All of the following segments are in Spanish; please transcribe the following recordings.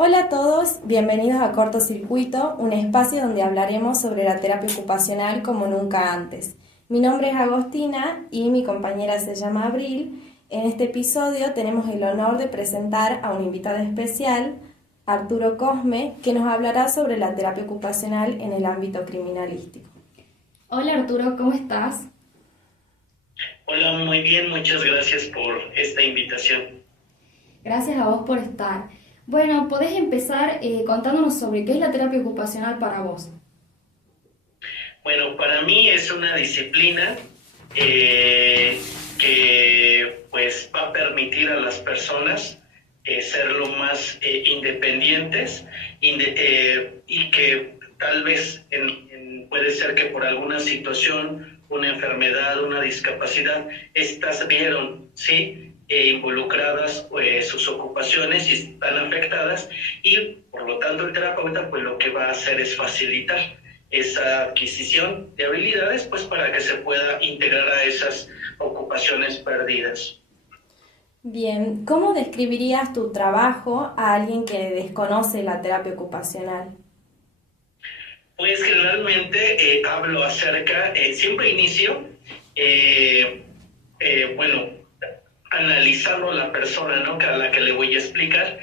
Hola a todos, bienvenidos a Cortocircuito, un espacio donde hablaremos sobre la terapia ocupacional como nunca antes. Mi nombre es Agostina y mi compañera se llama Abril. En este episodio tenemos el honor de presentar a un invitado especial, Arturo Cosme, que nos hablará sobre la terapia ocupacional en el ámbito criminalístico. Hola Arturo, ¿cómo estás? Hola, muy bien, muchas gracias por esta invitación. Gracias a vos por estar. Bueno, podés empezar contándonos sobre qué es la terapia ocupacional para vos. Bueno, para mí es una disciplina que pues va a permitir a las personas ser lo más independientes y que tal vez puede ser que por alguna situación, una enfermedad, una discapacidad, estas vieron, ¿sí? Involucradas sus ocupaciones y están afectadas, y por lo tanto el terapeuta pues lo que va a hacer es facilitar esa adquisición de habilidades pues para que se pueda integrar a esas ocupaciones perdidas. Bien, ¿cómo describirías tu trabajo a alguien que desconoce la terapia ocupacional? Pues generalmente hablo acerca, siempre inicio, eh, bueno, analizando la persona, ¿no? A la que le voy a explicar.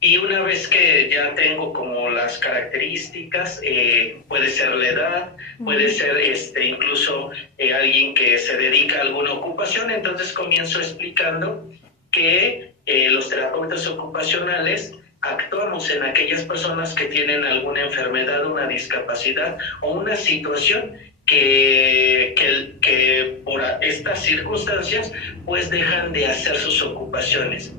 Y una vez que ya tengo como las características, puede ser la edad, puede ser incluso alguien que se dedica a alguna ocupación, entonces comienzo explicando que los terapeutas ocupacionales actuamos en aquellas personas que tienen alguna enfermedad, una discapacidad o una situación que por estas circunstancias pues dejan de hacer sus ocupaciones.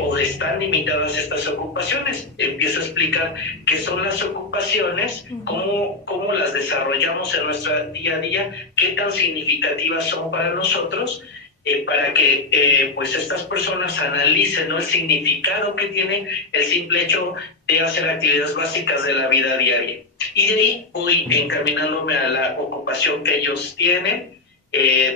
O están limitadas estas ocupaciones. Empiezo a explicar qué son las ocupaciones, cómo las desarrollamos en nuestro día a día, qué tan significativas son para nosotros, para que pues estas personas analicen, ¿no?, el significado que tiene el simple hecho de hacer actividades básicas de la vida diaria. Y de ahí voy encaminándome a la ocupación que ellos tienen,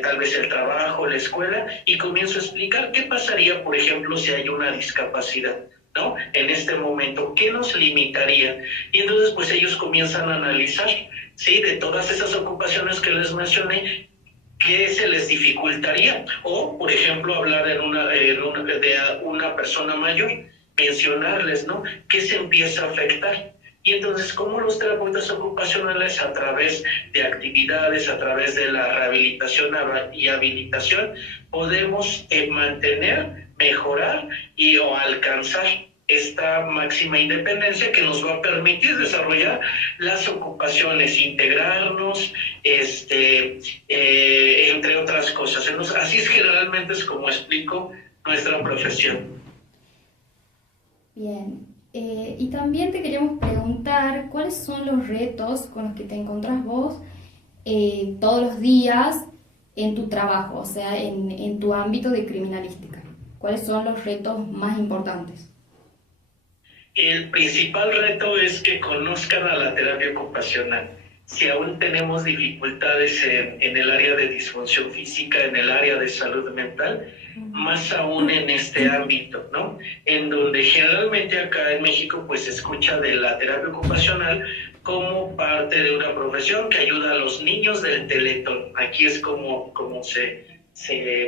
tal vez el trabajo, la escuela, y comienzo a explicar qué pasaría, por ejemplo, si hay una discapacidad, ¿no? En este momento, ¿qué nos limitaría? Y entonces, pues ellos comienzan a analizar, ¿sí? De todas esas ocupaciones que les mencioné, ¿qué se les dificultaría? O, por ejemplo, hablar de una persona mayor, mencionarles, ¿no?, qué se empieza a afectar. Y entonces, ¿cómo los terapeutas ocupacionales, a través de actividades, a través de la rehabilitación y habilitación, podemos mantener, mejorar o alcanzar esta máxima independencia que nos va a permitir desarrollar las ocupaciones, integrarnos, entre otras cosas? Entonces, así es generalmente es como explico nuestra profesión. Bien, y también te queríamos preguntar cuáles son los retos con los que te encontrás vos todos los días en tu trabajo, o sea, en tu ámbito de criminalística. ¿Cuáles son los retos más importantes? El principal reto es que conozcan a la terapia ocupacional. Si aún tenemos dificultades en el área de disfunción física, en el área de salud mental, más aún en este ámbito, ¿no? En donde generalmente acá en México pues se escucha de la terapia ocupacional como parte de una profesión que ayuda a los niños del Teletón. Aquí es como se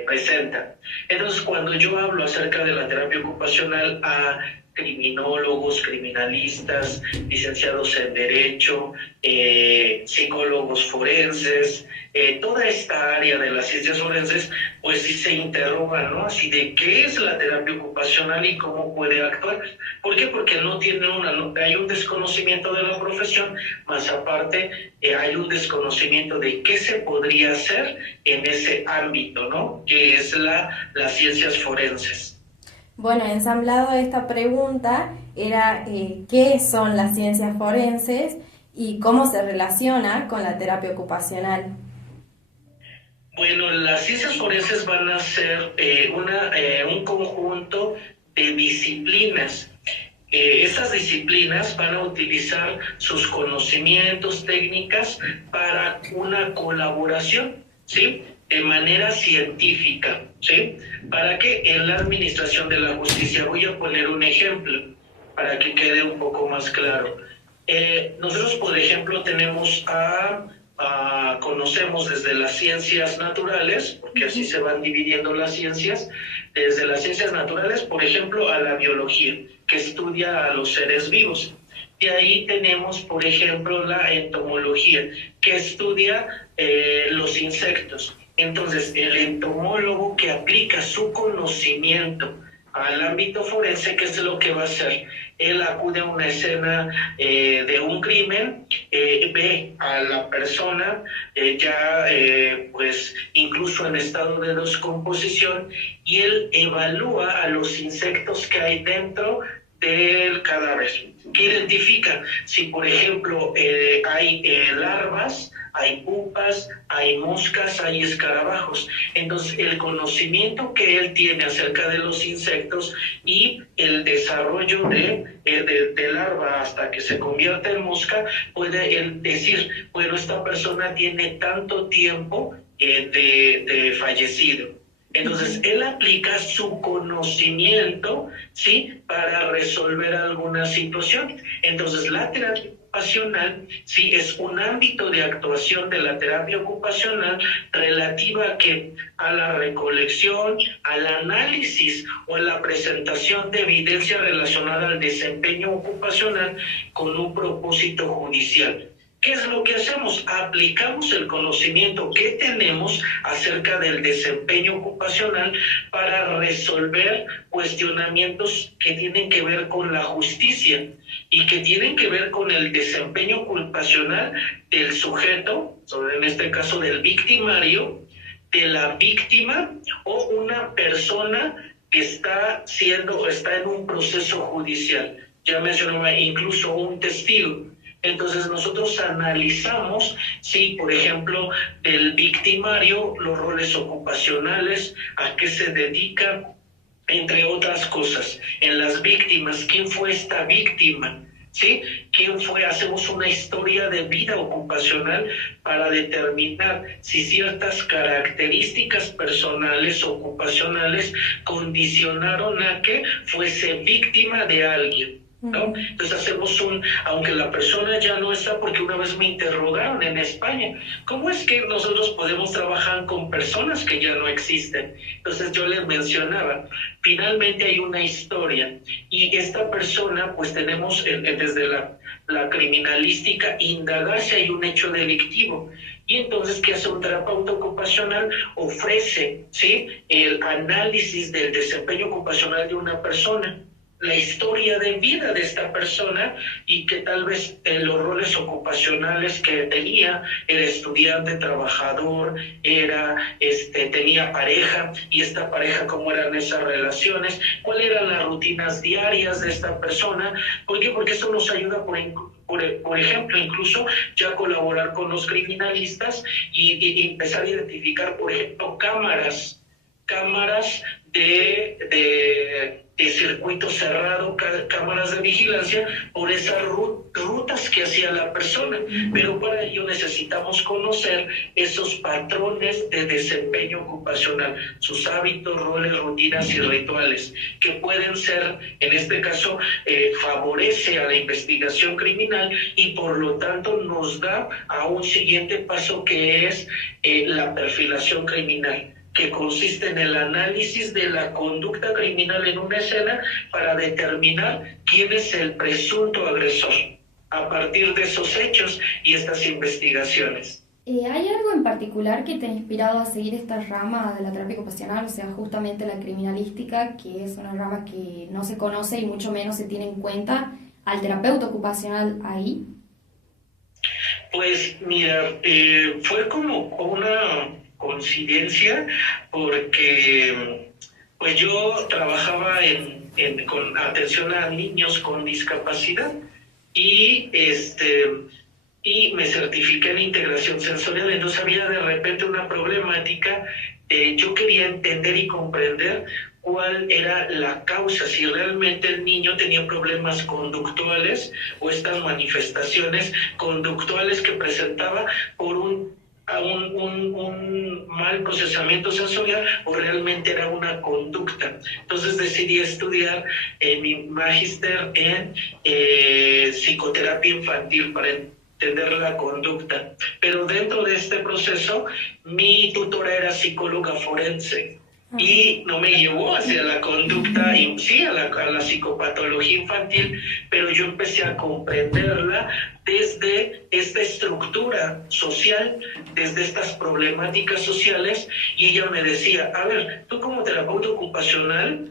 presenta. Entonces, cuando yo hablo acerca de la terapia ocupacional a criminólogos, criminalistas, licenciados en Derecho, psicólogos forenses, toda esta área de las ciencias forenses, pues sí se interrogan, ¿no? Así de qué es la terapia ocupacional y cómo puede actuar. ¿Por qué? Porque no tienen hay un desconocimiento de la profesión, más aparte hay un desconocimiento de qué se podría hacer en ese ámbito, ¿no?, que es las ciencias forenses. Bueno, ensamblado a esta pregunta era qué son las ciencias forenses y cómo se relaciona con la terapia ocupacional. Bueno, las ciencias forenses van a ser un conjunto de disciplinas. Esas disciplinas van a utilizar sus conocimientos, técnicas para una colaboración, ¿sí?, de manera científica, ¿sí? Para que en la administración de la justicia, voy a poner un ejemplo, para que quede un poco más claro. Nosotros, por ejemplo, tenemos conocemos desde las ciencias naturales, porque así se van dividiendo las ciencias, desde las ciencias naturales, por ejemplo, a la biología, que estudia a los seres vivos. De ahí tenemos, por ejemplo, la entomología, que estudia los insectos. Entonces, el entomólogo que aplica su conocimiento al ámbito forense, ¿qué es lo que va a hacer? Él acude a una escena de un crimen, ve a la persona pues incluso en estado de descomposición, y él evalúa a los insectos que hay dentro del cadáver, que identifica si, por ejemplo, hay larvas, hay pupas, hay moscas, hay escarabajos. Entonces, el conocimiento que él tiene acerca de los insectos y el desarrollo de larva hasta que se convierte en mosca, puede él decir, bueno, esta persona tiene tanto tiempo de fallecido. Entonces, él aplica su conocimiento, ¿sí?, para resolver alguna situación. Entonces, la terapia ocupacional, sí, es un ámbito de actuación de la terapia ocupacional relativa a la recolección, al análisis o a la presentación de evidencia relacionada al desempeño ocupacional con un propósito judicial. ¿Qué es lo que hacemos? Aplicamos el conocimiento que tenemos acerca del desempeño ocupacional para resolver cuestionamientos que tienen que ver con la justicia y que tienen que ver con el desempeño ocupacional del sujeto, en este caso del victimario, de la víctima o una persona que está en un proceso judicial. Ya mencionaba incluso un testigo. Entonces nosotros analizamos, sí, por ejemplo, del victimario, los roles ocupacionales, a qué se dedica, entre otras cosas. En las víctimas, ¿quién fue esta víctima? ¿Sí? ¿Quién fue? Hacemos una historia de vida ocupacional para determinar si ciertas características personales ocupacionales condicionaron a que fuese víctima de alguien, ¿no? Entonces hacemos aunque la persona ya no está, porque una vez me interrogaron en España, ¿cómo es que nosotros podemos trabajar con personas que ya no existen? Entonces yo les mencionaba, finalmente hay una historia, y esta persona, pues tenemos desde la criminalística indagar si hay un hecho delictivo. Y entonces, ¿qué hace un terapeuta ocupacional? Ofrece, ¿sí?, el análisis del desempeño ocupacional de una persona, la historia de vida de esta persona, y que tal vez los roles ocupacionales que tenía, era estudiante, trabajador, tenía pareja, y esta pareja, cómo eran esas relaciones, cuáles eran las rutinas diarias de esta persona. ¿Por qué? Porque esto nos ayuda, por ejemplo, incluso ya colaborar con los criminalistas y empezar a identificar, por ejemplo, cámaras de circuito cerrado, cámaras de vigilancia, por esas rutas que hacía la persona. Pero para ello necesitamos conocer esos patrones de desempeño ocupacional, sus hábitos, roles, rutinas y rituales, que pueden ser, en este caso, favorece a la investigación criminal, y por lo tanto nos da a un siguiente paso, que es la perfilación criminal, que consiste en el análisis de la conducta criminal en una escena para determinar quién es el presunto agresor a partir de esos hechos y estas investigaciones. ¿Hay algo en particular que te ha inspirado a seguir esta rama de la terapia ocupacional, o sea, justamente la criminalística, que es una rama que no se conoce y mucho menos se tiene en cuenta al terapeuta ocupacional ahí? Pues mira, fue como una coincidencia, porque pues yo trabajaba con atención a niños con discapacidad, y me certifiqué en integración sensorial. Entonces había de repente una problemática. Yo quería entender y comprender cuál era la causa, si realmente el niño tenía problemas conductuales o estas manifestaciones conductuales que presentaba por un mal procesamiento sensorial o realmente era una conducta. Entonces decidí estudiar mi magíster en psicoterapia infantil para entender la conducta. Pero dentro de este proceso, mi tutora era psicóloga forense y no me llevó hacia la conducta, sí, a la psicopatología infantil, pero yo empecé a comprenderla desde esta estructura social, desde estas problemáticas sociales, y ella me decía, a ver, tú como terapeuta ocupacional,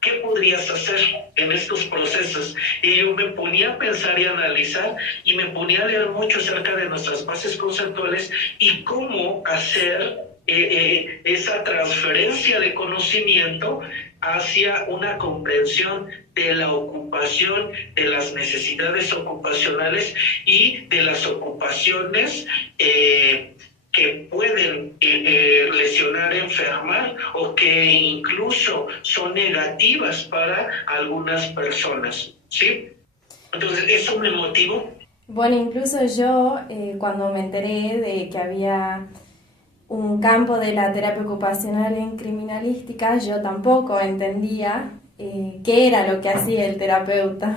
¿qué podrías hacer en estos procesos? Y yo me ponía a pensar y a analizar y me ponía a leer mucho acerca de nuestras bases conceptuales y cómo hacer esa transferencia de conocimiento hacia una comprensión de la ocupación, de las necesidades ocupacionales y de las ocupaciones que pueden lesionar, enfermar o que incluso son negativas para algunas personas, ¿sí? Entonces, eso me motivó. Bueno, incluso yo, cuando me enteré de que había un campo de la terapia ocupacional en criminalística, yo tampoco entendía qué era lo que hacía el terapeuta.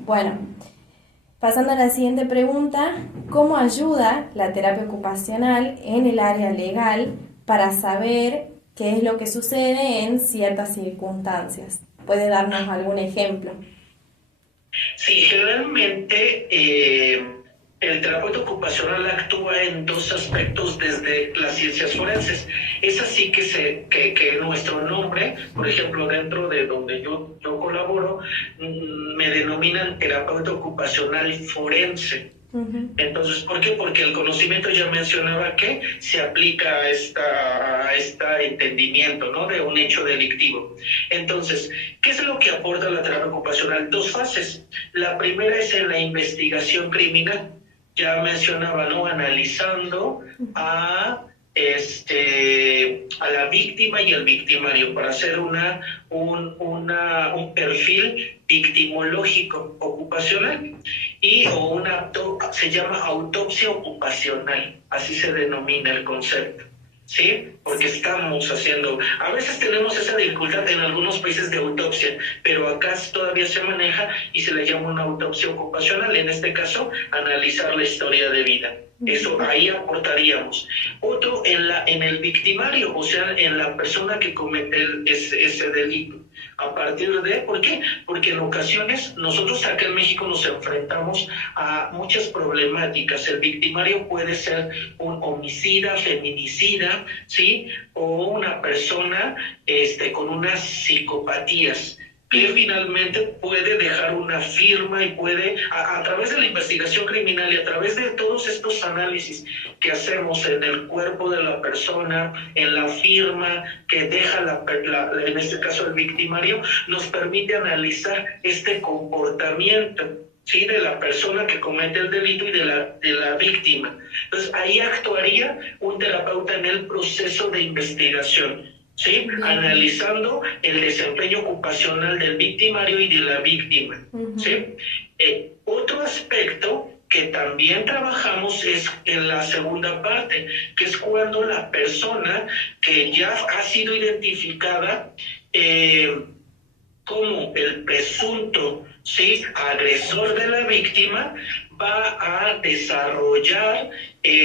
Bueno, pasando a la siguiente pregunta, ¿cómo ayuda la terapia ocupacional en el área legal para saber qué es lo que sucede en ciertas circunstancias? ¿Puede darnos algún ejemplo? Sí, generalmente el terapeuta ocupacional actúa en dos aspectos desde las ciencias forenses. Es así que nuestro nombre, por ejemplo, dentro de donde yo colaboro, me denominan terapeuta ocupacional forense. Uh-huh. Entonces, ¿por qué? Porque el conocimiento ya mencionaba que se aplica a este entendimiento, ¿no?, de un hecho delictivo. Entonces, ¿qué es lo que aporta la terapia ocupacional? Dos fases. La primera es en la investigación criminal. Ya mencionaba, ¿no?, analizando a la víctima y al victimario para hacer un perfil victimológico ocupacional se llama autopsia ocupacional, así se denomina el concepto, ¿sí? Porque estamos haciendo, a veces tenemos esa dificultad en algunos países de autopsia, pero acá todavía se maneja y se le llama una autopsia ocupacional, en este caso, analizar la historia de vida. Eso ahí aportaríamos. Otro en el victimario, o sea, en la persona que comete ese delito. A partir de, ¿por qué? Porque en ocasiones nosotros acá en México nos enfrentamos a muchas problemáticas. El victimario puede ser un homicida, feminicida, ¿sí? O una persona con unas psicopatías, que finalmente puede dejar una firma y puede, a través de la investigación criminal y a través de todos estos análisis que hacemos en el cuerpo de la persona, en la firma que deja en este caso el victimario, nos permite analizar este comportamiento, ¿sí?, de la persona que comete el delito y de la víctima. Entonces ahí actuaría un terapeuta en el proceso de investigación, ¿sí?, analizando el desempeño ocupacional del victimario y de la víctima. Uh-huh. ¿Sí? Otro aspecto que también trabajamos es en la segunda parte, que es cuando la persona que ya ha sido identificada como el presunto, ¿sí?, agresor de la víctima, va a desarrollar,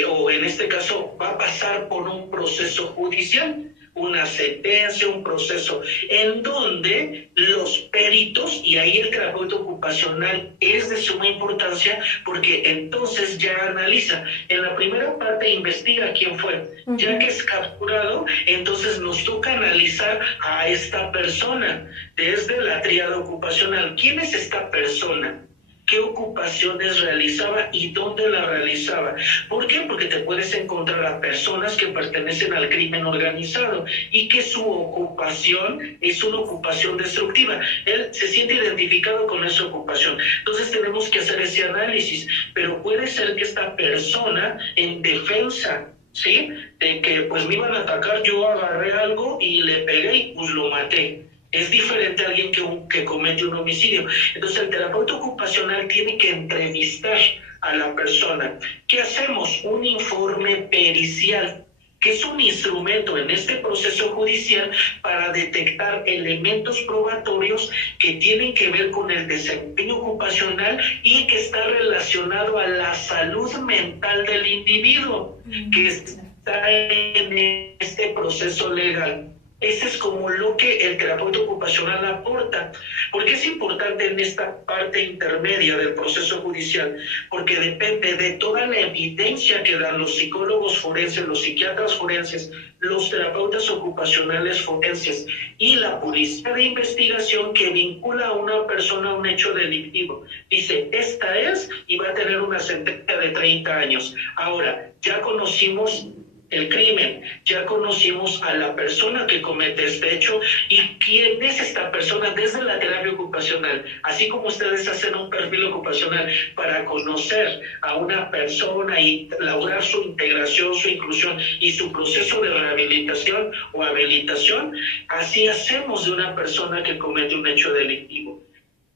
o en este caso va a pasar por un proceso judicial, una sentencia, un proceso, en donde los peritos, y ahí el terapeuta ocupacional es de suma importancia, porque entonces ya analiza. En la primera parte investiga quién fue. Uh-huh. Ya que es capturado, entonces nos toca analizar a esta persona desde la tríada ocupacional. ¿Quién es esta persona? ¿Qué ocupaciones realizaba y dónde la realizaba? ¿Por qué? Porque te puedes encontrar a personas que pertenecen al crimen organizado y que su ocupación es una ocupación destructiva. Él se siente identificado con esa ocupación. Entonces tenemos que hacer ese análisis. Pero puede ser que esta persona, en defensa, ¿sí?, de que pues me iban a atacar, yo agarré algo y le pegué y pues lo maté. Es diferente a alguien que comete un homicidio. Entonces el terapeuta ocupacional tiene que entrevistar a la persona. ¿Qué hacemos? Un informe pericial, que es un instrumento en este proceso judicial para detectar elementos probatorios que tienen que ver con el desempeño ocupacional y que está relacionado a la salud mental del individuo que está en este proceso legal. Ese es como lo que el terapeuta ocupacional aporta. ¿Por qué es importante en esta parte intermedia del proceso judicial? Porque depende de toda la evidencia que dan los psicólogos forenses, los psiquiatras forenses, los terapeutas ocupacionales forenses y la policía de investigación que vincula a una persona a un hecho delictivo. Dice, esta es, y va a tener una sentencia de 30 años. Ahora, ya conocimos el crimen, ya conocimos a la persona que comete este hecho y quién es esta persona desde la terapia ocupacional. Así como ustedes hacen un perfil ocupacional para conocer a una persona y lograr su integración, su inclusión y su proceso de rehabilitación o habilitación, así hacemos de una persona que comete un hecho delictivo.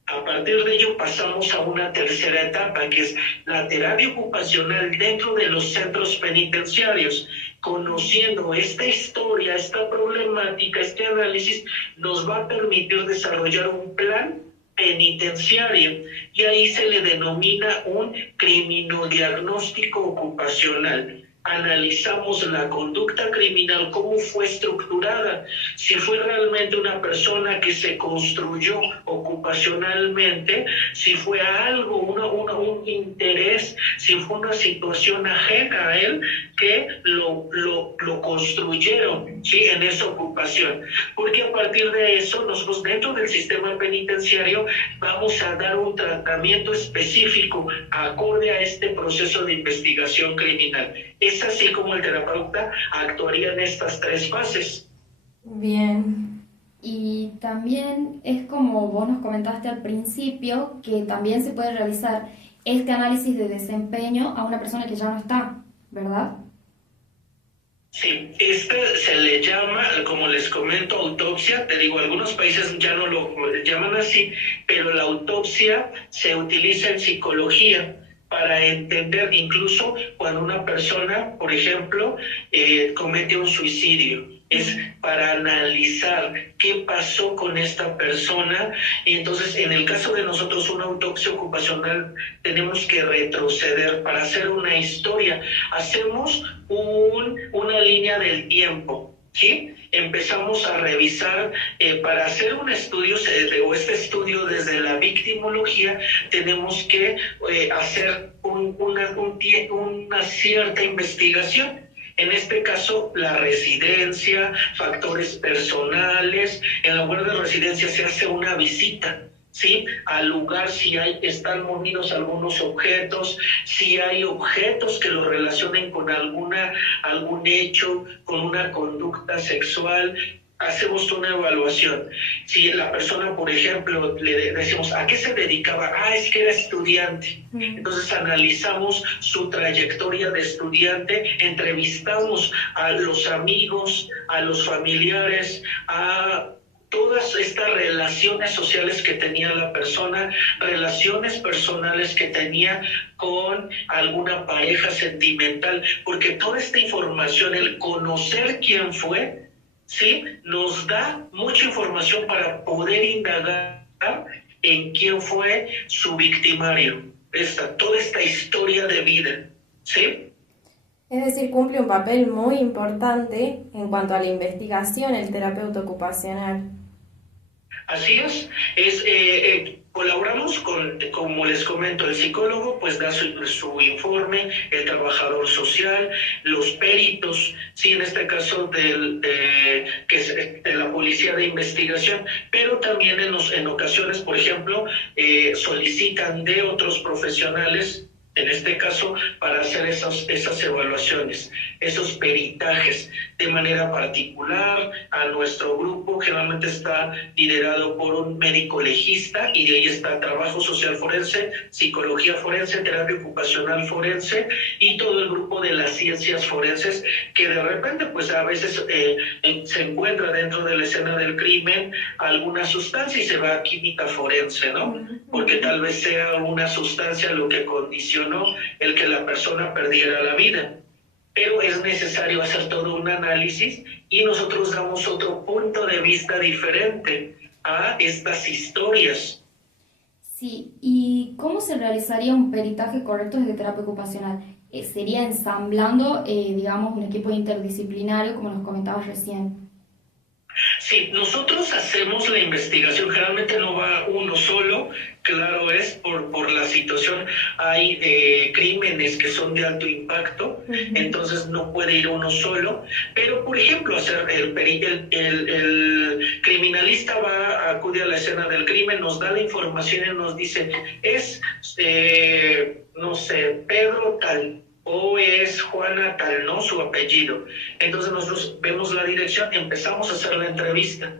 A partir de ello pasamos a una tercera etapa, que es la terapia ocupacional dentro de los centros penitenciarios. Conociendo esta historia, esta problemática, este análisis, nos va a permitir desarrollar un plan penitenciario y ahí se le denomina un criminodiagnóstico ocupacional. Analizamos la conducta criminal, cómo fue estructurada, si fue realmente una persona que se construyó ocupacionalmente, si fue algo, un interés, si fue una situación ajena a él que lo construyeron, ¿sí?, en esa ocupación. Porque a partir de eso, nosotros dentro del sistema penitenciario vamos a dar un tratamiento específico acorde a este proceso de investigación criminal. Es así como el terapeuta actuaría en estas tres fases. Bien. Y también es como vos nos comentaste al principio, que también se puede realizar este análisis de desempeño a una persona que ya no está, ¿verdad? Sí, se le llama, como les comento, autopsia. Te digo, algunos países ya no lo llaman así, pero la autopsia se utiliza en psicología para entender incluso cuando una persona, por ejemplo, comete un suicidio. Es para analizar qué pasó con esta persona. Y entonces, en el caso de nosotros, una autopsia ocupacional, tenemos que retroceder para hacer una historia. Hacemos una línea del tiempo, ¿sí? Empezamos a revisar, para hacer un estudio, o este estudio desde la victimología, tenemos que hacer una cierta investigación. En este caso, la residencia, factores personales. En lugar de residencia se hace una visita, ¿sí?, al lugar, si están movidos algunos objetos, si hay objetos que lo relacionen con algún hecho, con una conducta sexual. Hacemos una evaluación. Si la persona, por ejemplo, le decimos, ¿a qué se dedicaba? Es que era estudiante. Entonces analizamos su trayectoria de estudiante, entrevistamos a los amigos, a los familiares, a todas estas relaciones sociales que tenía la persona, relaciones personales que tenía con alguna pareja sentimental, porque toda esta información, el conocer quién fue, ¿sí?, nos da mucha información para poder indagar en quién fue su victimario, toda esta historia de vida, ¿sí? Es decir, cumple un papel muy importante en cuanto a la investigación el terapeuta ocupacional. Así es, colaboramos como les comento, el psicólogo pues da su informe, el trabajador social, los peritos, sí, en este caso de la policía de investigación, pero también en ocasiones, por ejemplo, solicitan de otros profesionales en este caso, para hacer esas evaluaciones, esos peritajes de manera particular. A nuestro grupo generalmente está liderado por un médico legista, y de ahí está trabajo social forense, psicología forense, terapia ocupacional forense y todo el grupo de las ciencias forenses, que de repente pues a veces se encuentra dentro de la escena del crimen alguna sustancia y se va a química forense, ¿no? Porque tal vez sea una sustancia lo que condicionó el que la persona perdiera la vida. Pero es necesario hacer todo un análisis y nosotros damos otro punto de vista diferente a estas historias. Sí, ¿y cómo se realizaría un peritaje correcto desde terapia ocupacional? ¿Sería ensamblando, digamos, un equipo interdisciplinario, como nos comentabas recién? Sí, nosotros hacemos la investigación, generalmente no va uno solo, claro es, por la situación. Hay crímenes que son de alto impacto, entonces no puede ir uno solo, pero por ejemplo, el criminalista acude a la escena del crimen, nos da la información y nos dice, es, no sé, Pedro tal, o es Juana tal, ¿no? Su apellido. Entonces nosotros vemos la dirección, empezamos a hacer la entrevista,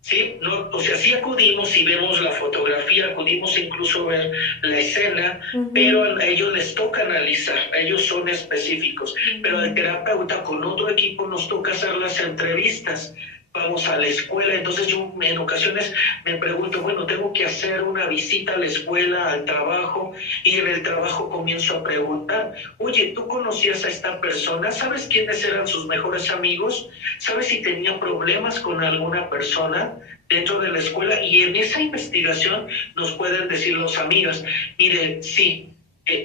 ¿sí? No, o sea, sí acudimos y vemos la fotografía, acudimos incluso a ver la escena, pero a ellos les toca analizar, ellos son específicos, pero al terapeuta con otro equipo nos toca hacer las entrevistas. Vamos a la escuela, entonces yo en ocasiones me pregunto, bueno, tengo que hacer una visita a la escuela, al trabajo, y en el trabajo comienzo a preguntar, oye, ¿tú conocías a esta persona? ¿Sabes quiénes eran sus mejores amigos? ¿Sabes si tenía problemas con alguna persona dentro de la escuela? Y en esa investigación nos pueden decir los amigos, mire, sí,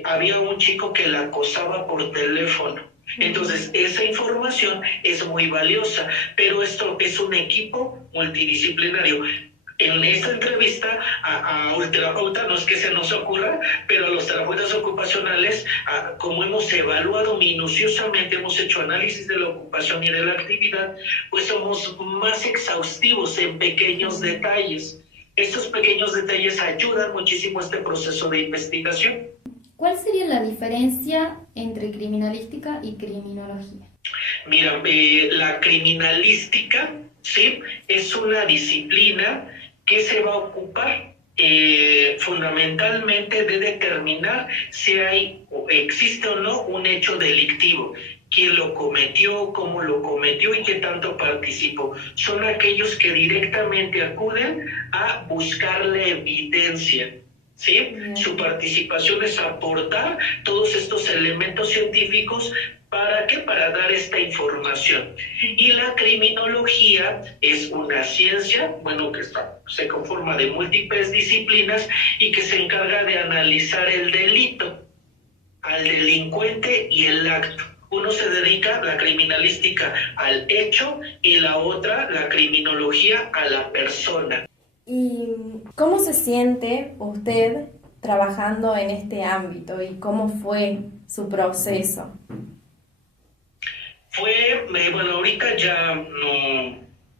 había un chico que la acosaba por teléfono. Entonces, esa información es muy valiosa, pero esto es un equipo multidisciplinario. En esta entrevista al terapeuta, no es que se nos ocurra, pero a los terapeutas ocupacionales, como hemos evaluado minuciosamente, hemos hecho análisis de la ocupación y de la actividad, pues somos más exhaustivos en pequeños detalles. Estos pequeños detalles ayudan muchísimo a este proceso de investigación. ¿Cuál sería la diferencia entre criminalística y criminología? Mira, la criminalística, ¿sí?, es una disciplina que se va a ocupar fundamentalmente de determinar si existe o no un hecho delictivo. Quién lo cometió, cómo lo cometió y qué tanto participó. Son aquellos que directamente acuden a buscar la evidencia, ¿sí? Su participación es aportar todos estos elementos científicos. ¿Para qué? Para dar esta información. Y la criminología es una ciencia, bueno, que se conforma de múltiples disciplinas y que se encarga de analizar el delito, al delincuente y el acto. Uno se dedica, la criminalística, al hecho, y la otra, la criminología, a la persona. ¿Y cómo se siente usted trabajando en este ámbito y cómo fue su proceso? Bueno, ahorita ya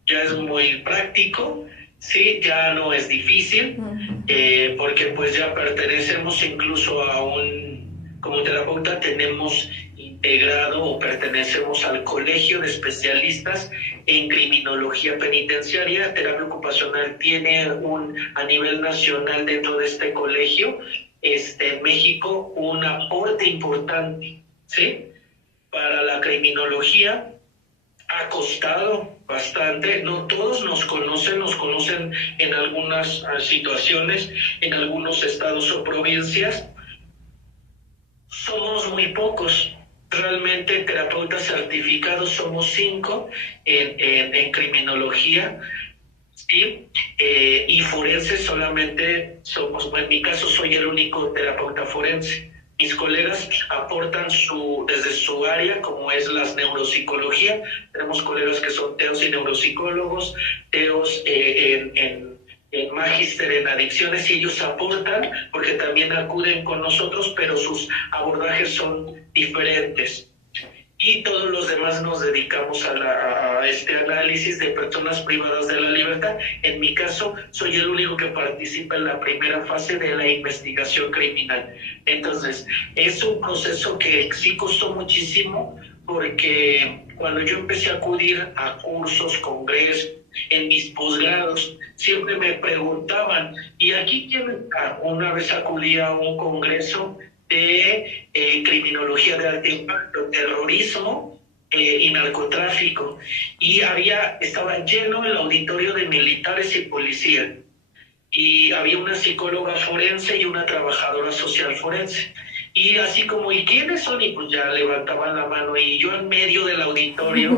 es muy práctico, sí, ya no es difícil, porque pues ya pertenecemos incluso como terapeuta tenemos integrado o pertenecemos al Colegio de Especialistas en Criminología Penitenciaria. Terapia ocupacional tiene a nivel nacional dentro de este colegio, en México, un aporte importante, ¿sí?, para la criminología. Ha costado bastante, no todos nos conocen en algunas situaciones, en algunos estados o provincias. Somos muy pocos, realmente terapeutas certificados somos 5 en criminología, ¿sí? Y forenses solamente somos, en mi caso soy el único terapeuta forense. Mis colegas aportan desde su área, como es la neuropsicología. Tenemos colegas que son teos y neuropsicólogos, teos en magíster en adicciones, y ellos aportan porque también acuden con nosotros, pero sus abordajes son diferentes. y todos los demás nos dedicamos a este análisis de personas privadas de la libertad. En mi caso, soy el único que participa en la primera fase de la investigación criminal. Entonces, es un proceso que sí costó muchísimo, porque cuando yo empecé a acudir a cursos, congresos, en mis posgrados, siempre me preguntaban, ¿y aquí quién está? Una vez acudí a un congreso de criminología de alto impacto, terrorismo y narcotráfico, y estaba lleno el auditorio de militares y policía, y había una psicóloga forense y una trabajadora social forense. Y así como, ¿y quiénes son? Y pues ya levantaban la mano, y yo en medio del auditorio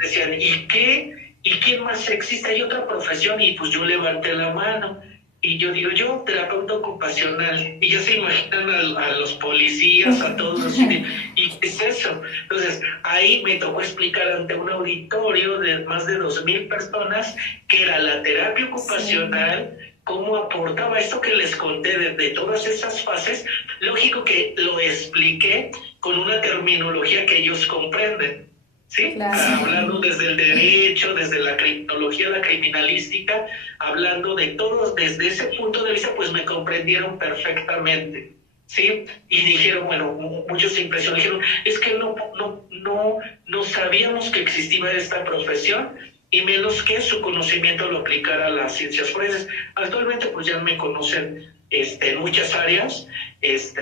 decían, ¿y qué? ¿Y quién más existe? ¿Hay otra profesión? Y pues yo levanté la mano. Y yo digo, yo, terapeuta ocupacional. Y ya se imaginan a los policías, a todos. ¿Y qué es eso? Entonces, ahí me tocó explicar ante un auditorio de más de 2,000 personas qué era la terapia ocupacional, sí, cómo aportaba esto que les conté de todas esas fases. Lógico que lo expliqué con una terminología que ellos comprenden. ¿Sí? Claro. Hablando desde el derecho, desde la criminología, la criminalística, hablando de todos desde ese punto de vista, pues me comprendieron perfectamente, ¿sí? Y dijeron, bueno, muchos se impresionaron, dijeron, es que no sabíamos que existía esta profesión, y menos que su conocimiento lo aplicara a las ciencias forenses. Actualmente pues ya me conocen en muchas áreas,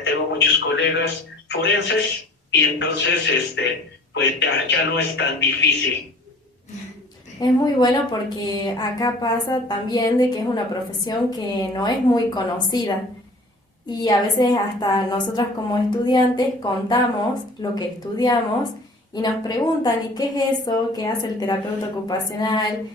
tengo muchos colegas forenses, y entonces pues ya no es tan difícil. Es muy bueno porque acá pasa también de que es una profesión que no es muy conocida, y a veces hasta nosotras como estudiantes contamos lo que estudiamos y nos preguntan, ¿y qué es eso? ¿Qué hace el terapeuta ocupacional?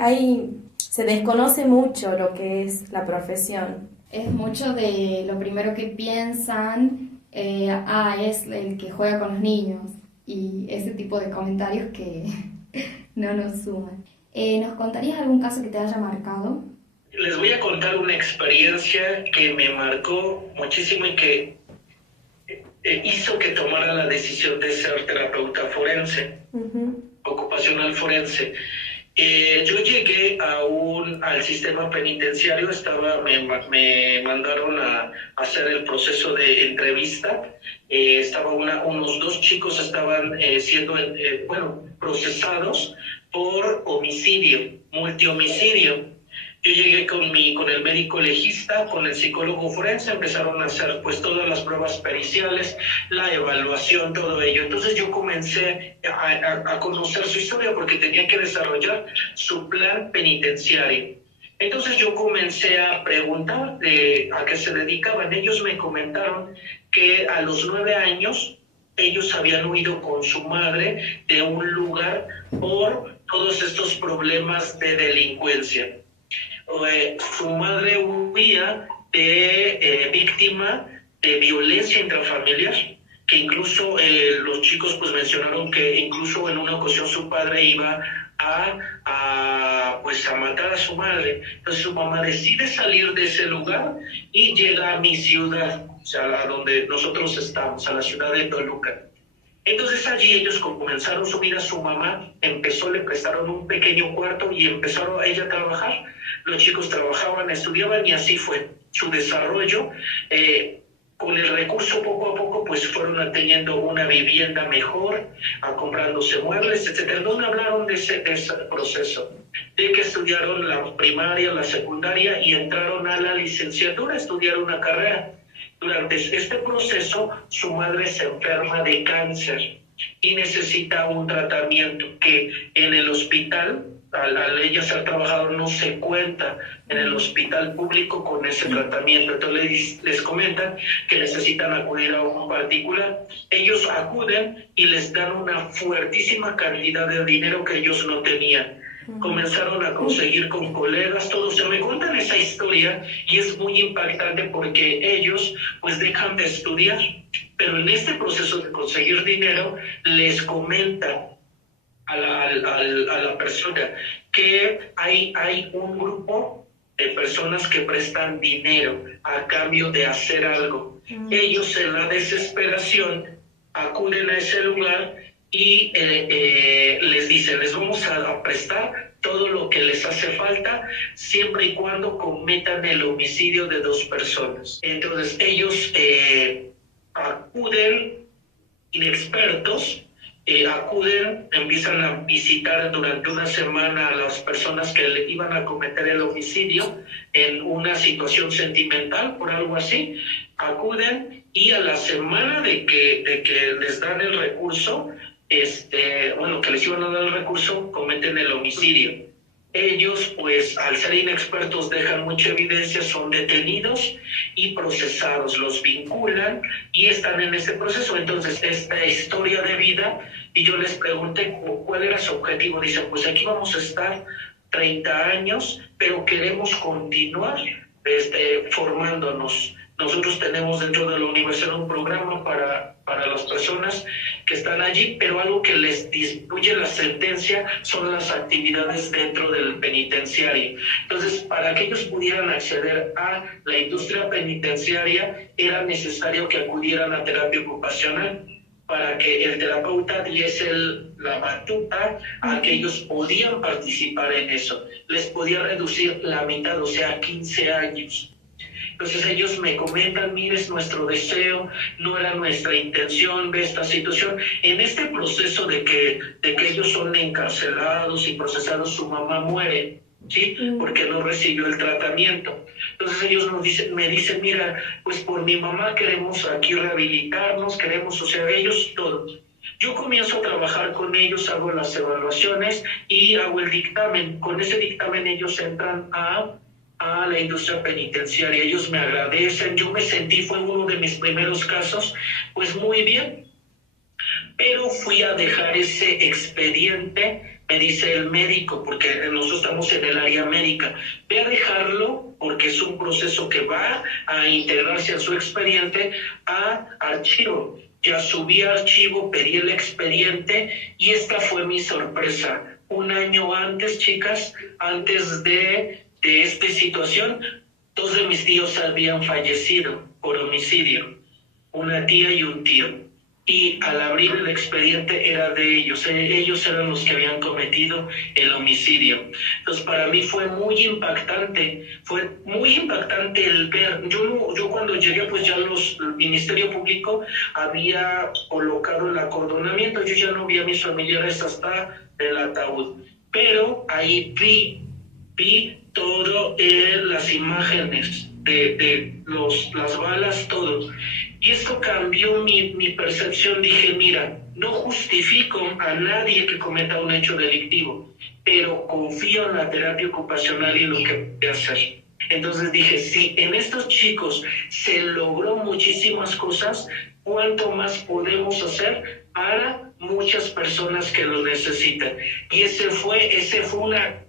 Ahí se desconoce mucho lo que es la profesión. Es mucho de lo primero que piensan, es el que juega con los niños, y ese tipo de comentarios que no nos suman. ¿Nos contarías algún caso que te haya marcado? Les voy a contar una experiencia que me marcó muchísimo y que hizo que tomara la decisión de ser terapeuta forense, ocupacional forense. Yo llegué al sistema penitenciario, me mandaron a hacer el proceso de entrevista. Unos 2 chicos estaban siendo procesados por homicidio, multihomicidio. Yo llegué con el médico legista, con el psicólogo forense, empezaron a hacer pues todas las pruebas periciales, la evaluación, todo ello. Entonces yo comencé a conocer su historia porque tenía que desarrollar su plan penitenciario. Entonces yo comencé a preguntar a qué se dedicaban. Ellos me comentaron que a los 9 años ellos habían huido con su madre de un lugar por todos estos problemas de delincuencia. Su madre huía de víctima de violencia intrafamiliar, que incluso los chicos pues mencionaron que incluso en una ocasión su padre iba a matar a su madre. Entonces su mamá decide salir de ese lugar y llega a mi ciudad, o sea, a donde nosotros estamos, a la ciudad de Toluca. Entonces allí ellos comenzaron su vida, su mamá le prestaron un pequeño cuarto y empezaron ella a trabajar. Los chicos trabajaban, estudiaban, y así fue su desarrollo. Con el recurso poco a poco pues fueron teniendo una vivienda mejor, comprándose muebles, etc. No me hablaron de ese proceso, de que estudiaron la primaria, la secundaria y entraron a la licenciatura, estudiaron una carrera. Durante este proceso, su madre se enferma de cáncer y necesita un tratamiento que en el hospital, al ella ser trabajador, no se cuenta en el hospital público con ese tratamiento. Entonces les comentan que necesitan acudir a un particular. Ellos acuden y les dan una fuertísima cantidad de dinero que ellos no tenían. Comenzaron a conseguir con colegas, todos se me cuentan esa historia, y es muy impactante porque ellos pues dejan de estudiar, pero en este proceso de conseguir dinero les comentan a la persona que hay un grupo de personas que prestan dinero a cambio de hacer algo. Ellos en la desesperación acuden a ese lugar y les dicen, les vamos a prestar todo lo que les hace falta, siempre y cuando cometan el homicidio de 2 personas. Entonces ellos acuden, inexpertos, acuden, empiezan a visitar durante una semana a las personas que le iban a cometer el homicidio en una situación sentimental, por algo así, acuden y a la semana de que les dan el recurso, que les iban a dar el recurso, cometen el homicidio. Ellos, pues, al ser inexpertos, dejan mucha evidencia, son detenidos y procesados, los vinculan y están en ese proceso. Entonces, esta historia de vida, y yo les pregunté cuál era su objetivo. Dicen, pues aquí vamos a estar 30 años, pero queremos continuar formándonos. Nosotros tenemos dentro de la universidad un programa para las personas que están allí, pero algo que les disminuye la sentencia son las actividades dentro del penitenciario. Entonces, para que ellos pudieran acceder a la industria penitenciaria, era necesario que acudieran a terapia ocupacional, para que el terapeuta diese la batuta a que ellos podían participar en eso. Les podía reducir la mitad, o sea, 15 años. Entonces ellos me comentan, mire, es nuestro deseo, no era nuestra intención ver esta situación. En este proceso de que ellos son encarcelados y procesados, su mamá muere, ¿sí? Porque no recibió el tratamiento. Entonces ellos me dicen, mira, pues por mi mamá queremos aquí rehabilitarnos, queremos, o sea, ellos todos. Yo comienzo a trabajar con ellos, hago las evaluaciones y hago el dictamen. Con ese dictamen ellos entran a la industria penitenciaria. Ellos me agradecen, yo me sentí, fue uno de mis primeros casos, pues muy bien, pero fui a dejar ese expediente, me dice el médico, porque nosotros estamos en el área médica, ve a dejarlo porque es un proceso que va a integrarse a su expediente a archivo. Ya subí a archivo, pedí el expediente y esta fue mi sorpresa. Un año antes, chicas, antes de esta situación, 2 de mis tíos habían fallecido por homicidio, una tía y un tío. Y al abrir el expediente era de ellos eran los que habían cometido el homicidio. Entonces para mí fue muy impactante el ver, yo cuando llegué pues ya el Ministerio Público había colocado el acordonamiento, yo ya no vi a mis familiares hasta el ataúd, pero ahí vi todo, las imágenes de las balas, todo. Y esto cambió mi percepción. Dije, mira, no justifico a nadie que cometa un hecho delictivo, pero confío en la terapia ocupacional y en lo que puede hacer. Entonces dije, si en estos chicos se logró muchísimas cosas, ¿cuánto más podemos hacer para muchas personas que lo necesitan? Y esa fue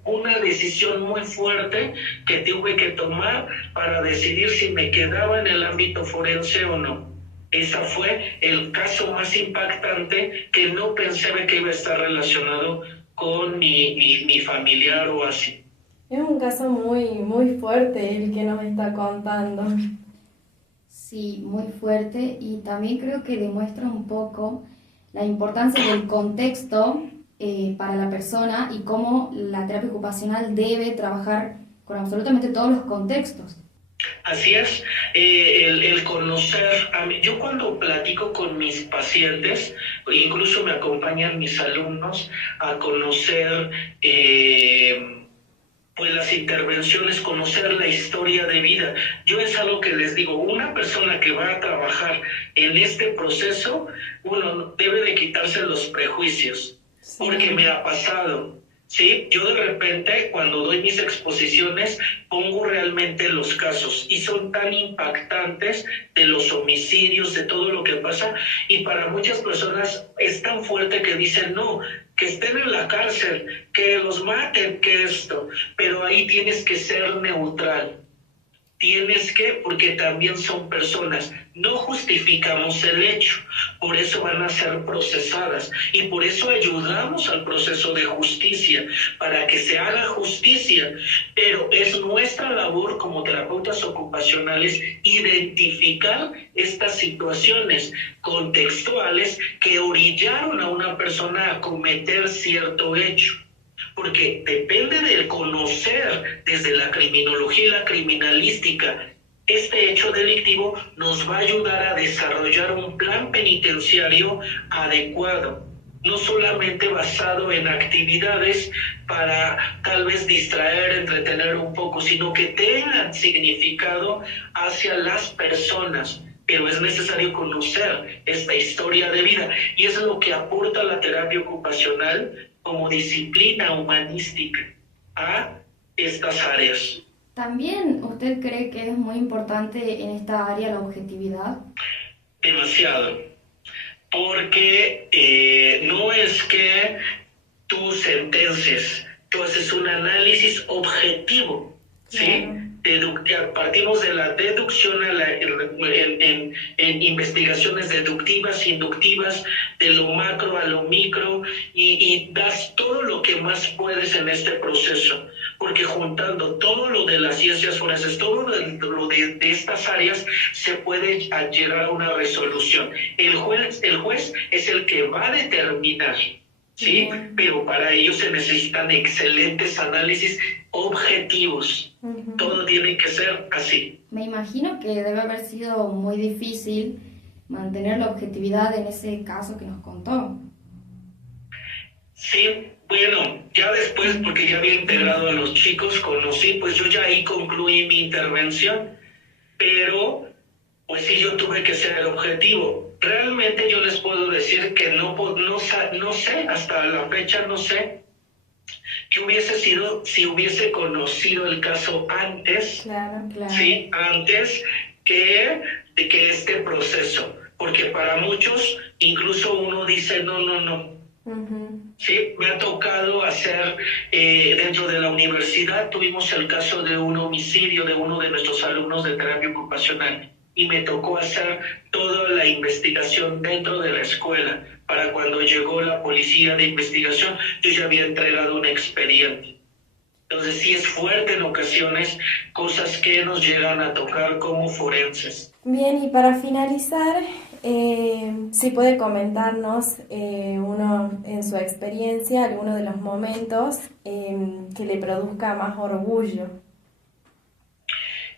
una decisión muy fuerte que tuve que tomar para decidir si me quedaba en el ámbito forense o no. Ese fue el caso más impactante, que no pensaba que iba a estar relacionado con mi familiar o así. Es un caso muy, muy fuerte el que nos está contando. Sí, muy fuerte, y también creo que demuestra un poco la importancia del contexto para la persona y cómo la terapia ocupacional debe trabajar con absolutamente todos los contextos. Así es, el conocer, yo cuando platico con mis pacientes, incluso me acompañan mis alumnos a conocer pues las intervenciones, conocer la historia de vida. Yo es algo que les digo, una persona que va a trabajar en este proceso, uno debe de quitarse los prejuicios, porque me ha pasado. Sí, yo de repente cuando doy mis exposiciones pongo realmente los casos y son tan impactantes de los homicidios, de todo lo que pasa, y para muchas personas es tan fuerte que dicen no, que estén en la cárcel, que los maten, que esto, pero ahí tienes que ser neutral. Porque también son personas. no justificamos el hecho, por eso van a ser procesadas y por eso ayudamos al proceso de justicia, para que se haga justicia, pero es nuestra labor como terapeutas ocupacionales identificar estas situaciones contextuales que orillaron a una persona a cometer cierto hecho. Porque depende de conocer desde la criminología y la criminalística este hecho delictivo, nos va a ayudar a desarrollar un plan penitenciario adecuado, no solamente basado en actividades para tal vez distraer, entretener un poco, sino que tengan significado hacia las personas. Pero es necesario conocer esta historia de vida y es lo que aporta la terapia ocupacional como disciplina humanística a estas áreas. ¿También usted cree que es muy importante en esta área la objetividad? Demasiado, porque no es que tú sentencies, tú haces un análisis objetivo, ¿sí? Partimos de la deducción en investigaciones deductivas, inductivas, de lo macro a lo micro, y das todo lo que más puedes en este proceso, porque juntando todo lo de las ciencias forenses, todo lo de estas áreas, se puede llegar a una resolución. El juez es el que va a determinar, ¿sí? Pero para ello se necesitan excelentes análisis objetivos. Todo tiene que ser así. Me imagino que debe haber sido muy difícil mantener la objetividad en ese caso que nos contó. Sí, bueno, ya después, porque ya había integrado a los chicos, conocí, pues yo ya ahí concluí mi intervención, pero pues sí, yo tuve que ser el objetivo. Realmente yo les puedo decir que no sé, hasta la fecha no sé qué hubiese sido si hubiese conocido el caso antes, claro. ¿sí? Antes de que este proceso, porque para muchos incluso uno dice no. Sí, me ha tocado hacer, dentro de la universidad tuvimos el caso de un homicidio de uno de nuestros alumnos de terapia ocupacional y me tocó hacer toda la investigación dentro de la escuela. Para cuando llegó la policía de investigación, yo ya había entregado un expediente. Entonces sí es fuerte en ocasiones cosas que nos llegan a tocar como forenses. Bien, y para finalizar, si puede comentarnos uno en su experiencia, alguno de los momentos que le produzca más orgullo.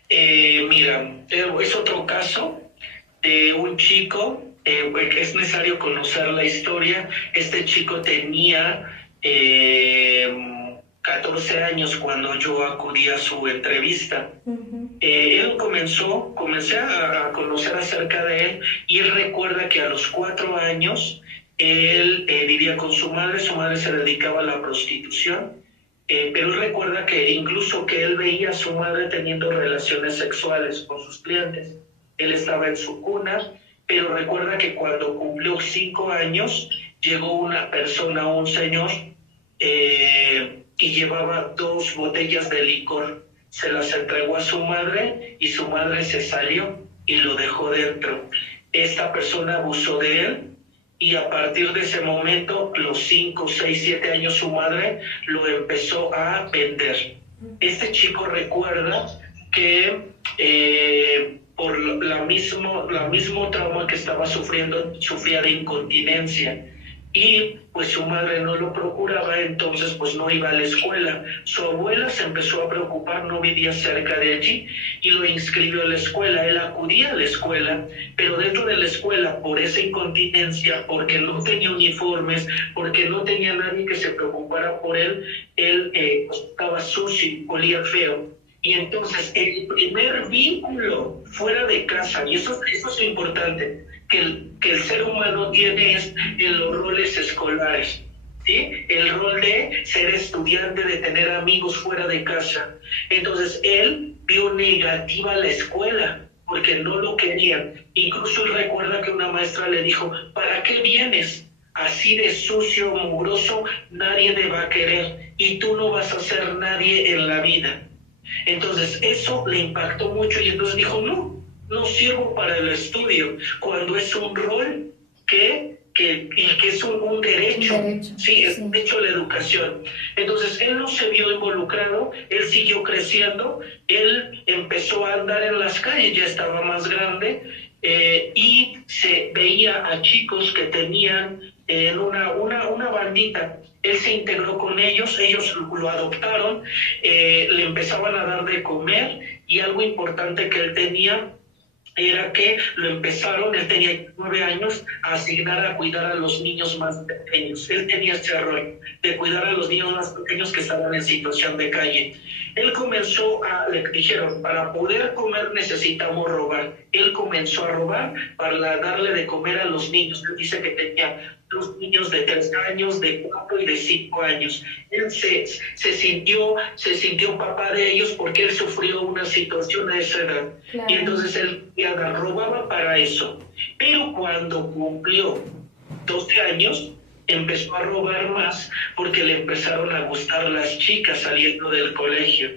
Mira, es otro caso de un chico, es necesario conocer la historia. Este chico tenía 14 años cuando yo acudí a su entrevista. Él comencé a conocer acerca de él y él recuerda que a los 4 años él vivía con su madre se dedicaba a la prostitución, pero él recuerda que incluso que él veía a su madre teniendo relaciones sexuales con sus clientes. Él estaba en su cuna, pero recuerda que cuando cumplió 5 años llegó una persona, un señor, y llevaba 2 botellas de licor. Se las entregó a su madre y su madre se salió y lo dejó dentro. Esta persona abusó de él y a partir de ese momento, los 5, 6, 7 años, su madre lo empezó a vender. Este chico recuerda que por la mismo trauma que estaba sufriendo, sufría de incontinencia. Y pues su madre no lo procuraba, entonces pues no iba a la escuela. Su abuela se empezó a preocupar, no vivía cerca de allí y lo inscribió a la escuela. Él acudía a la escuela, pero dentro de la escuela, por esa incontinencia, porque no tenía uniformes, porque no tenía nadie que se preocupara por él, él estaba sucio, olía feo. Y entonces el primer vínculo fuera de casa, y eso es importante, que el ser humano tiene en los roles escolares, ¿sí? El rol de ser estudiante, de tener amigos fuera de casa. Entonces él vio negativa la escuela porque no lo querían. Incluso él recuerda que una maestra le dijo: ¿para qué vienes? Así de sucio, mugroso, nadie te va a querer y tú no vas a ser nadie en la vida. Entonces eso le impactó mucho y entonces dijo: no, no sirvo para el estudio, cuando es un rol y que es un derecho, sí, es un derecho a la educación. Entonces, él no se vio involucrado, él siguió creciendo, él empezó a andar en las calles, ya estaba más grande, y se veía a chicos que tenían una bandita. Él se integró con ellos lo adoptaron, le empezaban a dar de comer, y algo importante que él tenía era que lo empezaron, él tenía 9 años, a asignar a cuidar a los niños más pequeños. Él tenía ese rol de cuidar a los niños más pequeños que estaban en situación de calle. Él le dijeron, para poder comer necesitamos robar. Él comenzó a robar para darle de comer a los niños. Él dice que tenía 2 niños de 3 años, de 4 y de 5 años. Él se sintió papá de ellos porque él sufrió una situación a esa edad. Claro. Y entonces él robaba para eso. Pero cuando cumplió 12 años, empezó a robar más porque le empezaron a gustar las chicas saliendo del colegio.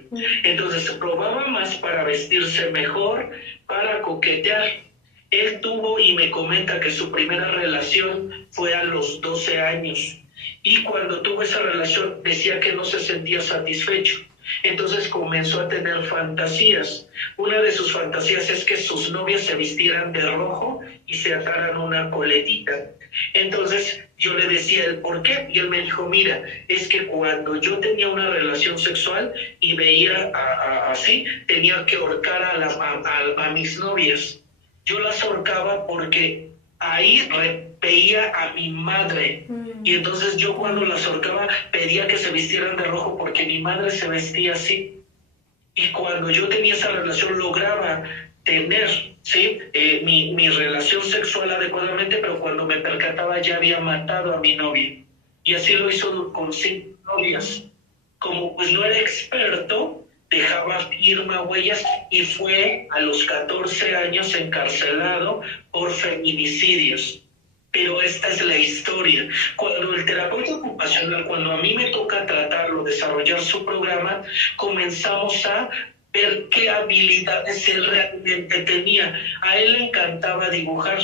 Entonces robaba más para vestirse mejor, para coquetear. Él tuvo y me comenta que su primera relación fue a los 12 años. Y cuando tuvo esa relación decía que no se sentía satisfecho. Entonces comenzó a tener fantasías. Una de sus fantasías es que sus novias se vistieran de rojo y se ataran una coletita. Entonces yo le decía el por qué, y él me dijo, mira, es que cuando yo tenía una relación sexual y veía así, tenía que ahorcar a mis novias. Yo las ahorcaba porque ahí veía a mi madre. Y entonces yo cuando las ahorcaba pedía que se vistieran de rojo porque mi madre se vestía así. Y cuando yo tenía esa relación lograba tener, ¿sí? mi relación sexual adecuadamente, pero cuando me percataba ya había matado a mi novia. Y así lo hizo con 5 novias. Como pues no era experto, dejaba firma, huellas, y fue a los 14 años encarcelado por feminicidios. Pero esta es la historia. Cuando el terapeuta ocupacional, cuando a mí me toca tratarlo, desarrollar su programa, comenzamos a ver qué habilidades él realmente tenía. A él le encantaba dibujar,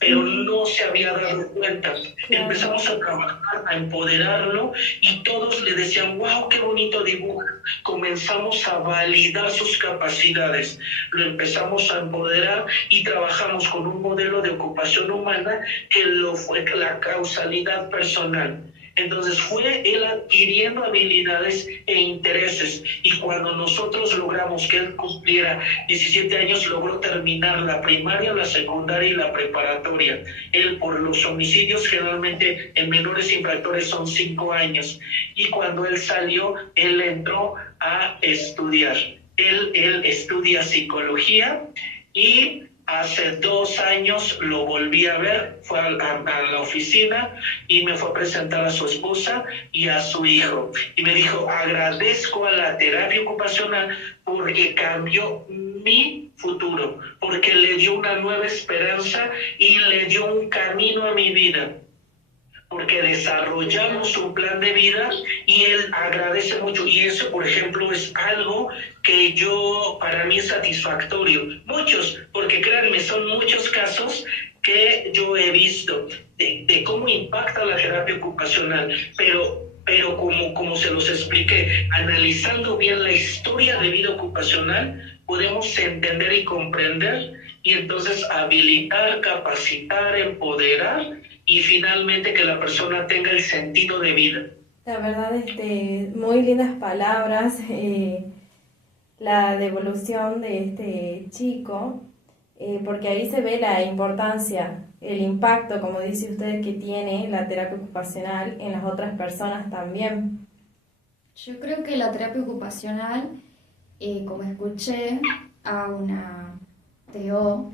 pero no se había dado cuenta. Empezamos a trabajar, a empoderarlo, y todos le decían, wow, qué bonito dibuja. Comenzamos a validar sus capacidades, lo empezamos a empoderar y trabajamos con un modelo de ocupación humana que lo fue la causalidad personal. Entonces fue él adquiriendo habilidades e intereses, y cuando nosotros logramos que él cumpliera 17 años, logró terminar la primaria, la secundaria y la preparatoria. Él, por los homicidios, generalmente en menores infractores son 5 años, y cuando él salió, él entró a estudiar. Él estudia psicología, y hace 2 años lo volví a ver, fue a la oficina y me fue a presentar a su esposa y a su hijo. Y me dijo, agradezco a la terapia ocupacional porque cambió mi futuro, porque le dio una nueva esperanza y le dio un camino a mi vida. Porque desarrollamos un plan de vida y él agradece mucho. Y eso, por ejemplo, es algo que para mí es satisfactorio. Muchos, porque créanme, son muchos casos que yo he visto de cómo impacta la terapia ocupacional, pero como se los expliqué, analizando bien la historia de vida ocupacional, podemos entender y comprender, y entonces habilitar, capacitar, empoderar, y finalmente que la persona tenga el sentido de vida. La verdad, muy lindas palabras, la devolución de este chico, porque ahí se ve la importancia, el impacto, como dice usted, que tiene la terapia ocupacional en las otras personas también. Yo creo que la terapia ocupacional, como escuché a una TO,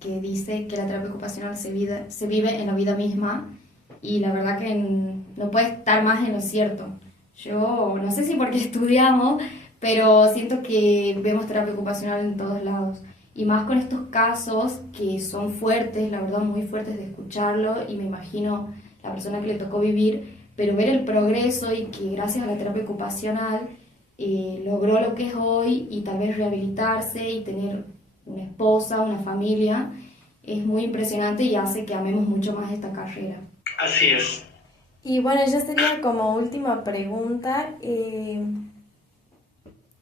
que dice que la terapia ocupacional se vive en la vida misma, y la verdad que no puede estar más en lo cierto. Yo no sé si porque estudiamos, pero siento que vemos terapia ocupacional en todos lados, y más con estos casos que son fuertes, la verdad muy fuertes de escucharlo, y me imagino la persona que le tocó vivir, pero ver el progreso y que gracias a la terapia ocupacional logró lo que es hoy, y tal vez rehabilitarse y tener una esposa, una familia, es muy impresionante y hace que amemos mucho más esta carrera. Así es. Y bueno, ya sería como última pregunta,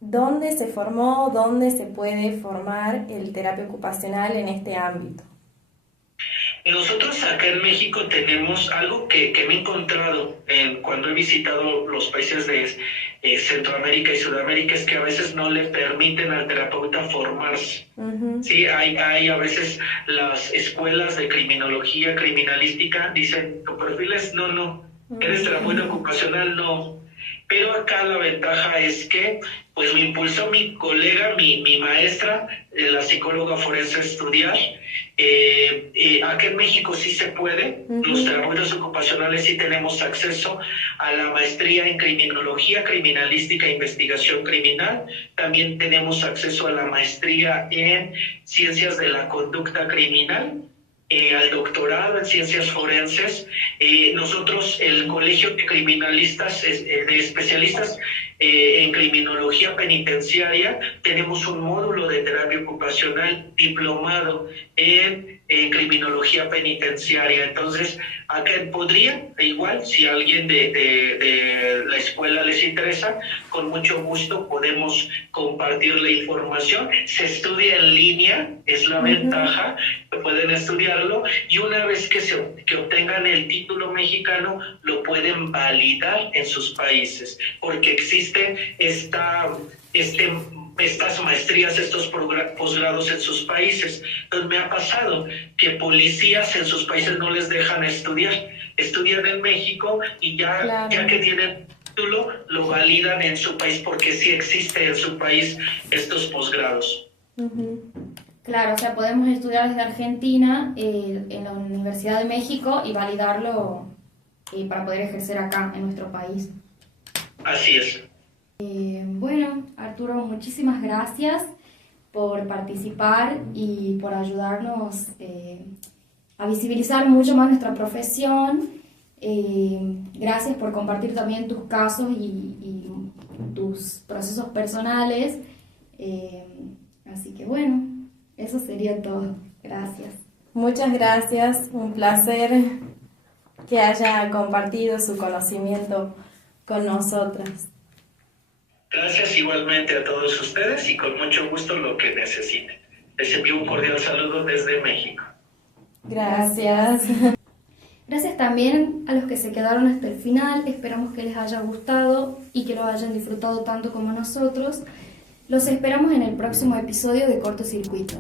¿dónde se formó, dónde se puede formar el terapia ocupacional en este ámbito? Nosotros acá en México tenemos algo que me he encontrado cuando he visitado los países de Centroamérica y Sudamérica, es que a veces no le permiten al terapeuta formarse. Uh-huh. Sí, hay a veces las escuelas de criminología, criminalística, dicen, tu perfil es no, eres terapeuta ocupacional, no. Pero acá la ventaja es que pues me impulsó mi colega, mi maestra, la psicóloga forense, a estudiar. Aquí en México sí se puede. Uh-huh. Los terapeutas ocupacionales sí tenemos acceso a la maestría en criminología, criminalística e investigación criminal. También tenemos acceso a la maestría en ciencias de la conducta criminal. Al doctorado en ciencias forenses. Nosotros, el Colegio de Criminalistas, de especialistas en criminología penitenciaria, tenemos un módulo de terapia ocupacional diplomado en criminología penitenciaria. Entonces, acá podría, igual, si alguien de la escuela les interesa, con mucho gusto podemos compartir la información. Se estudia en línea, es la ventaja, pueden estudiarlo, y una vez que obtengan el título mexicano, lo pueden validar en sus países, porque existe estas maestrías, estos posgrados en sus países. Entonces me ha pasado que policías en sus países no les dejan estudiar, estudian en México y ya que tienen título, lo validan en su país, porque sí existe en su país estos posgrados. Uh-huh. Claro, o sea, podemos estudiar desde Argentina en la Universidad de México y validarlo para poder ejercer acá en nuestro país. Así es. Bueno, Arturo, muchísimas gracias por participar y por ayudarnos a visibilizar mucho más nuestra profesión. Gracias por compartir también tus casos y tus procesos personales. Así que bueno, eso sería todo. Gracias. Muchas gracias, un placer que haya compartido su conocimiento con nosotras. Gracias igualmente a todos ustedes y con mucho gusto lo que necesiten. Les envío un cordial saludo desde México. Gracias. Gracias también a los que se quedaron hasta el final. Esperamos que les haya gustado y que lo hayan disfrutado tanto como nosotros. Los esperamos en el próximo episodio de Cortocircuito.